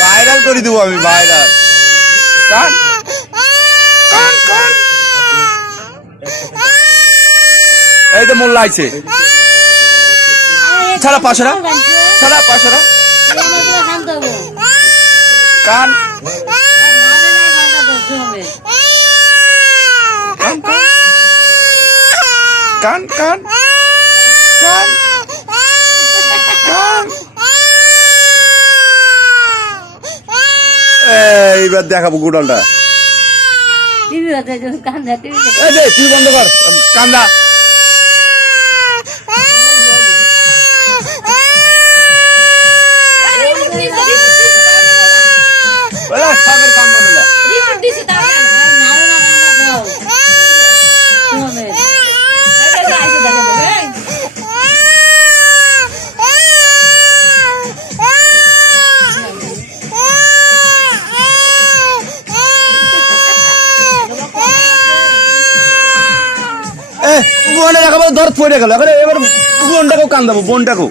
Viral করে দেবো আমি, ভাইরাল। কান কান কান, এই যে মোল্লা আইছে। ছাড়া পাশরা, ছাড়া পাশরা। কান কান কান কান কান। এইবার দেখাবো গুডলটা। তুই বন্ধ কর কান্দা। বোনটা দেখাবো, ধর পড়ে গেল। এবার বোনটাকেও কান্দাবো, বোনটাকেও।